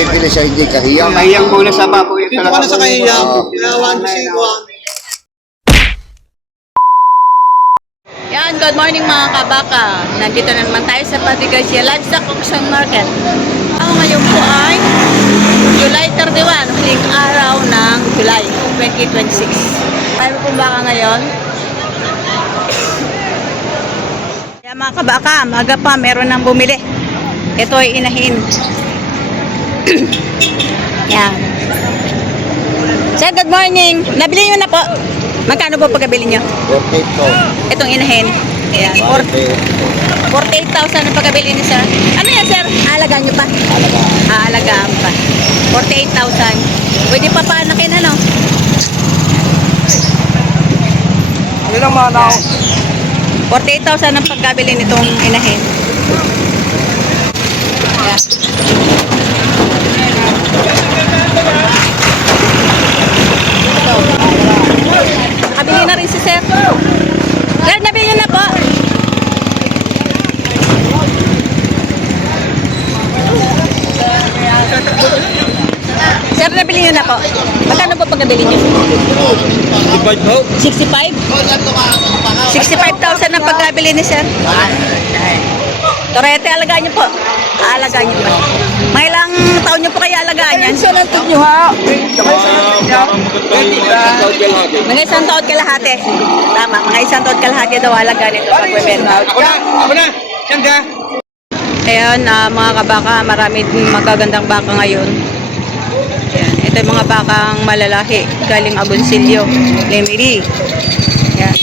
bibili siya hindi kahiyang. Kahiyang muna sa baboy. Dito ka na sa kahiyang. Kailangan ko. Yan, good morning mga kabaka. Nandito na naman tayo sa Patigasia Livestock Auction Market. Ngayon po ay July 31, huling araw ng July 2026. Tayo po baka ngayon. Yan mga kabaka, maga pa meron nang bumili. Ito ay inahin. Yan. Sir, good morning. Nabili nyo na po. Magkano po pagkabili nyo? 48 po. Itong inahin. Ayan. 48,000 ang pagkabili ni sir. Ano yan sir? Aalagaan nyo pa? Aalagaan pa. 48,000. Pwede pa paanakin ano? Ano lang manaw? 48,000 ang pagkabili nitong inahin. Ayan. Nakabili na rin si sir. Sir, nabili nyo na po. Sir, nabili nyo na po. Magkano po pagkabili nyo? 65? 65,000 ang pagkabili ni sir. Torete, alagaan nyo po. Alagaan nyo pa. May ilang taon nyo po kaya alagaan yan? Isa lang ito nyo ha. Mga isang taon kalahati. Tama, mga isang taon kalahati daw alagaan ito pag bebenta. Ako na. Yan ka. Ayan, mga kabaka, marami magagandang baka ngayon. Ayan, ito yung mga bakang malalahi galing Agoncillo, Lemery. Ayan.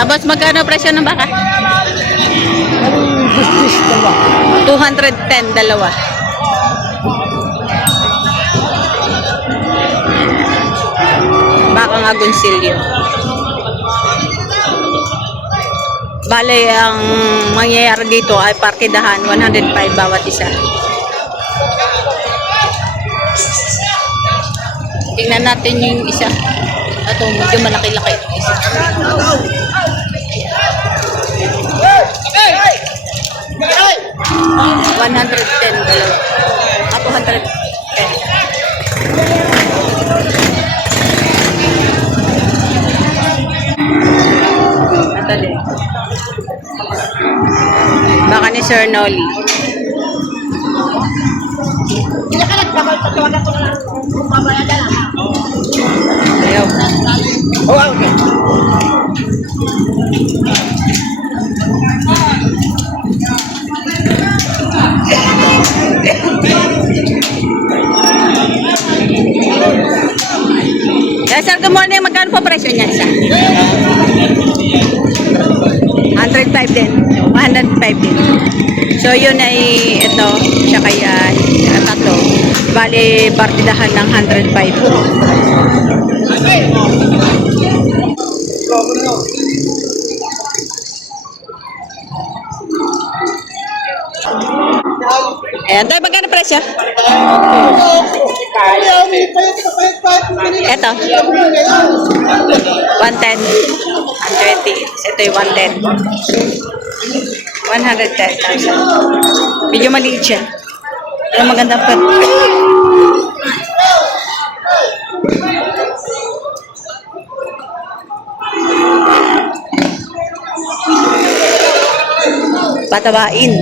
Tapos magkano presyo ng baka? 210 dalawa. Bakang Agoncillo. Bale, ang mangyayari dito ay partidahan 105 bawat isa. Tingnan natin yung isa. Ito, medyo malaki-laki yung isa. 110 dalawa. Ako 110. Natali. Baka ni Sir Nolly. Ayaw. Yes, sir, good morning. Magkano po presyo niyan siya? 105 din. 105 din. So, yun ay ito. Siya kaya tatlo. Bali, partidahan ng 105. Ayan, tayo magkano presyo? Ito. 110. 120. Ito yung 110. 110,000. Medyo maliit siya. Pero maganda pa. Patabain.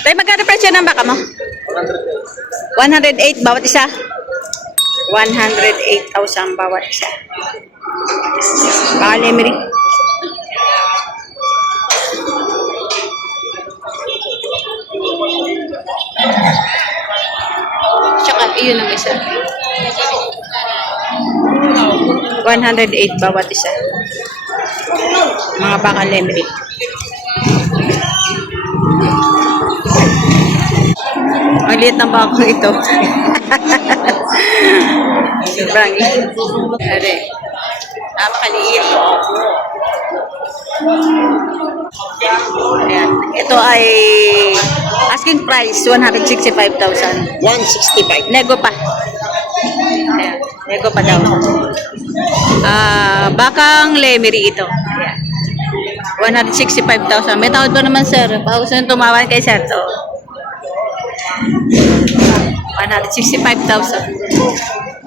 Tayo magkano presyo ng baka mo? 108 bawat isa. 108,000 bawat isa. Baka Lemery. Tsaka iyon ang isa. 108 bawat isa. Mga baka Lemery. Maliit na bakang ito. Sobrang ere. Napakaliit. Ayan. Ito ay asking price 165,000. 165. Nego pa. Ayan. Nego pa daw. Bakang Lemery ito. Ayan. 165,000. May tawad pa naman, sir. Pag gusto nyo tumawan kay sir, to 165,000.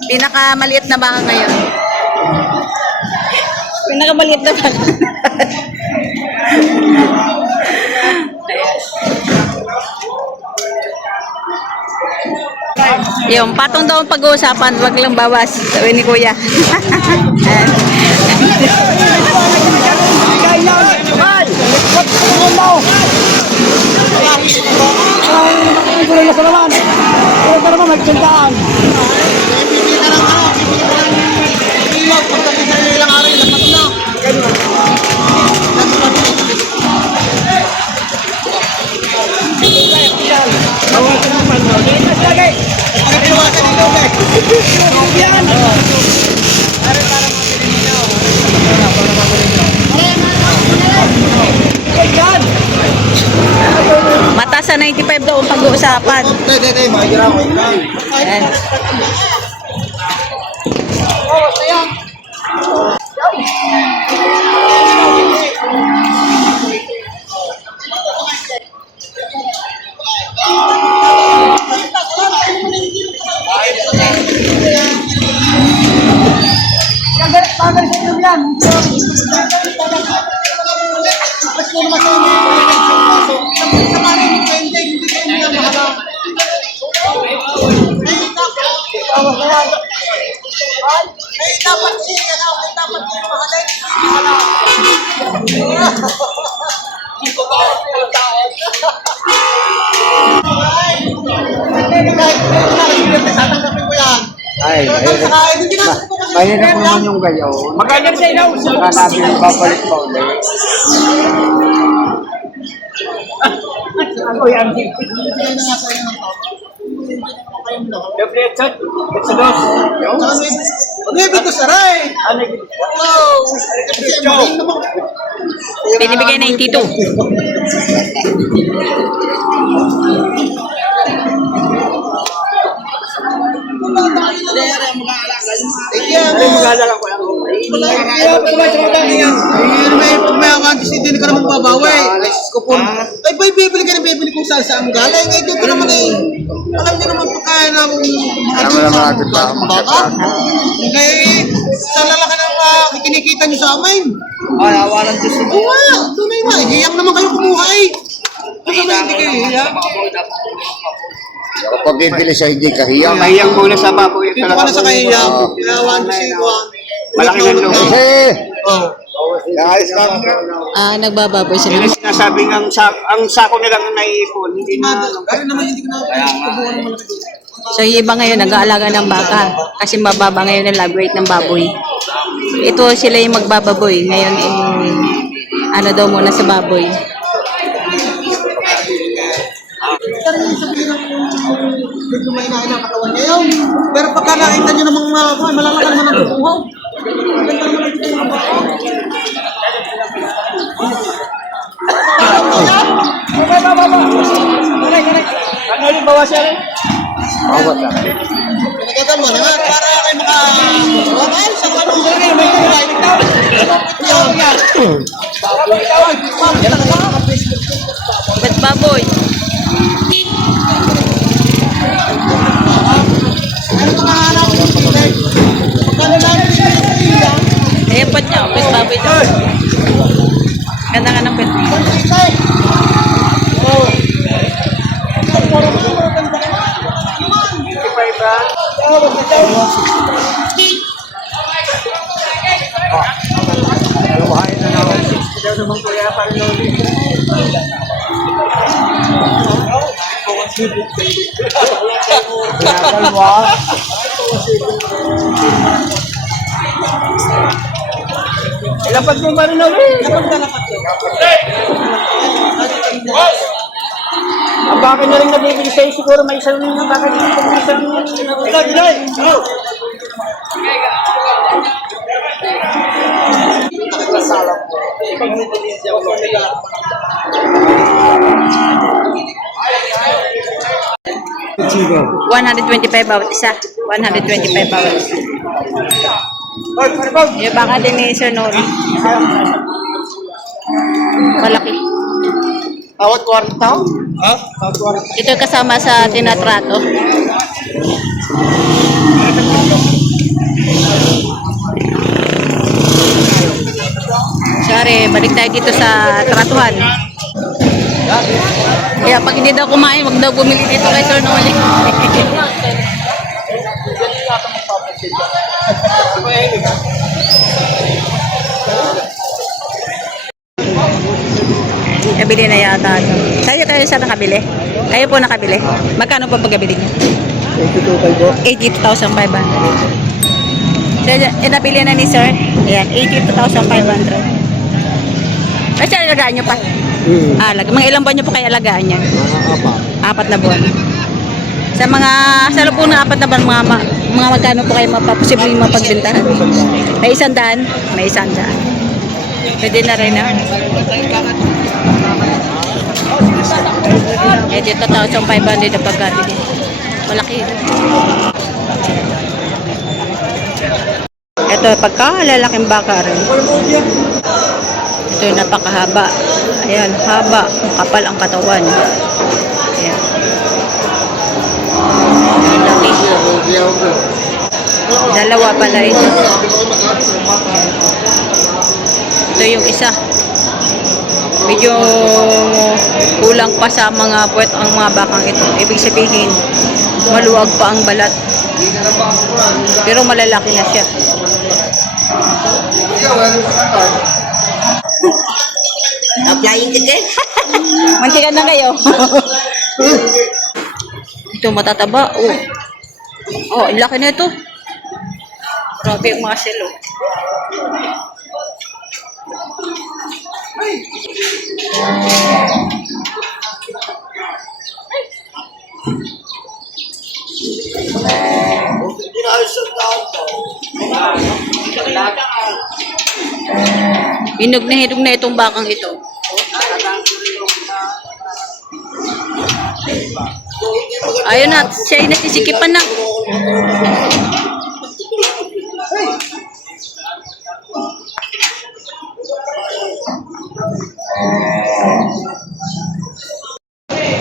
Pinakamaliit na baka ngayon. Pinakamaliit na baka. Yung patong daw ang pag-uusapan, wag lang bawas. Sabi ni Kuya. Ayan. Mata sa 95 daw ang pag-uusapan. Ayan. Ay, mahirap naman yung gayaw. Magkano sa ilaw? Kanabi yung babalik pa ulit. Ako yan. Binibigay 92. Hindi ka naman babawi. Ay, bibili ka na bibili kung saan saan galing. Ay, dito naman eh. Alam niyo naman pagkain na kung Alam mo naman natin ba ang baka. Eh, saan lalaki na kinikita niyo sa amin? Ay, awalan Diyos mo. Oo nga, tunay nga. Hiyang naman kayo kumuha eh. Kasi ba hindi kayo hiyang? Kapag bibili siya hindi kahiyang. Mahiyang muna sa baboy. Dito ka na sa kahiyang. Kinawan mo si Juan. Malaki ng loob. Kasi, Oh. ayos ka nga. Nagbababoy sila. Yun ang sinasabing ang sako nilang naiipon. Hindi na. Pero naman hindi ko na kabuhan mo malaki. So yung iba ngayon nag-aalaga ng baka kasi mababa ngayon ang log weight ng baboy. Ito sila yung magbababoy. Ngayon ano daw muna sa baboy. Pero yung sabihin ng medyo may inain ang katawan niya yun. Pero pagka nakita nyo namang malalaka naman ang tutuhaw. Ang ganda naman ang tutuhaw ng baka. Ano yung bawas yan? Bawat lang. Pinagatan mo na nga para kayo makakawakal sa kanong gari. May kulay. Ba't baboy? Ano ka mahanap ng kulay? Pagkano namin siya? Ayan po niya. Ba't baboy daw? Ganda nga ng pet. Lapad mo ba rin na rin? Dapat ka dapat yun. baka na rin nabibili sa'yo, siguro may isang yung baka dito. Bilay! Oh! Chico. 125 bawat isa. 125 bawat isa. Yung baka din ni Sir Nori. Malaki. Awat 40 tao? Ha? Ito kasama sa tinatrato. Sorry, balik tayo dito sa tratuhan. Kaya pag hindi daw kumain, wag daw bumili dito kay Sir Noli. Nabili na yata ito. Sa'yo kayo sa nakabili? Kayo po nakabili? Magkano po pagkabili niyo? 82,500. So, nabili na ni Sir. Ayan, 82,500. Ay, sir, alagaan nyo pa? Mga ilang buwan nyo po kayo alagaan yan? Apat na buwan. Sa loob po ng 4 na buwan, mga magkano po kayo posibleng mapagbentahan? May 100? May 100. Pwede na rin na. Eh, dito 1,500 na pagkabili. Malaki. Ito, pagkalalaking baka rin. Ito yung napakahaba. Ayan, haba. Kapal ang katawan. Ayan. Laki. Dalawa pala ito. Ito yung isa. Medyo kulang pa sa mga puwet ang mga bakang ito. Ibig sabihin, maluwag pa ang balat. Pero malalaki na siya. Applying again? Mantikan na kayo. Ito matataba. Oh, ang laki na ito. Grabe ang mga selo. Hinog na itong bakang ito. Ayun na, siya ay nasisikipan na.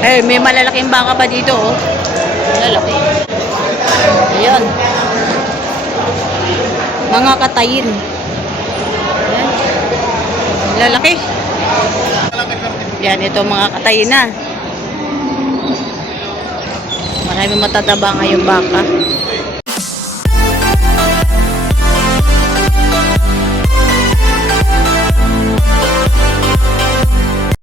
Eh, may malalaking baka pa dito, oh. Malalaki. Ayan. Mga katayin. Ayan. Lalaki. Yan, ito mga katayin na. Maraming matataba ngayong baka.